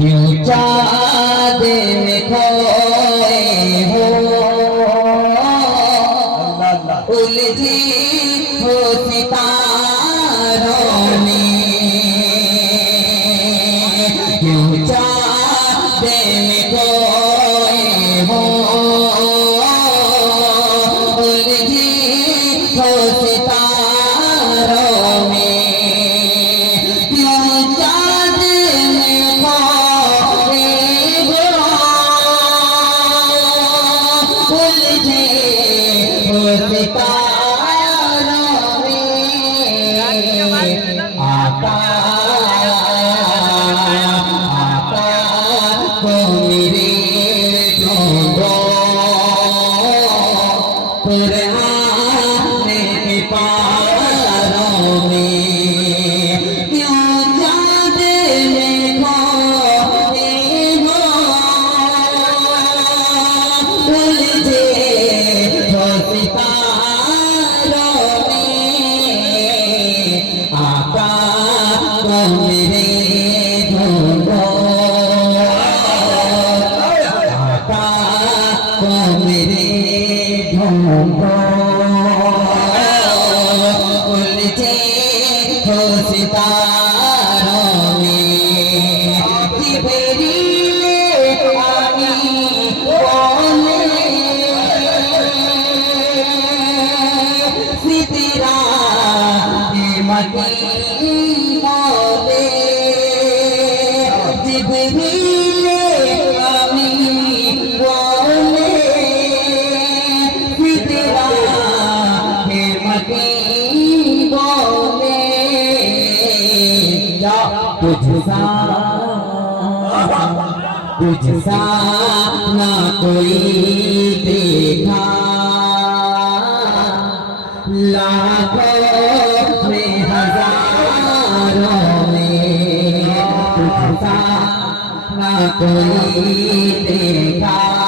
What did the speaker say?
क्यों चाँद में खोए हो उलझी हो सितारों में, क्यों चाँद में खोए हो उलझी हो सितारों में, क्यों चाँद में खोए हो उलझे हो सितारों में। आता आता को मेरे ढूंढो पुराने के पारों में, क्यों चाँद में खोए हो उलझे हो सितारों में। आका को मेरे ढूंढो, आका को मेरे ढूंढो उलझे हो सितारों में। जिब्रील आमीन बोले सितरा के मकीन बोले, जिब्रील आमीन बोले सितरा के मकीन बोले। या तुझसा तुझसा ना कोई देखा लाखों में हजारों में, तुझसा ना कोई देखा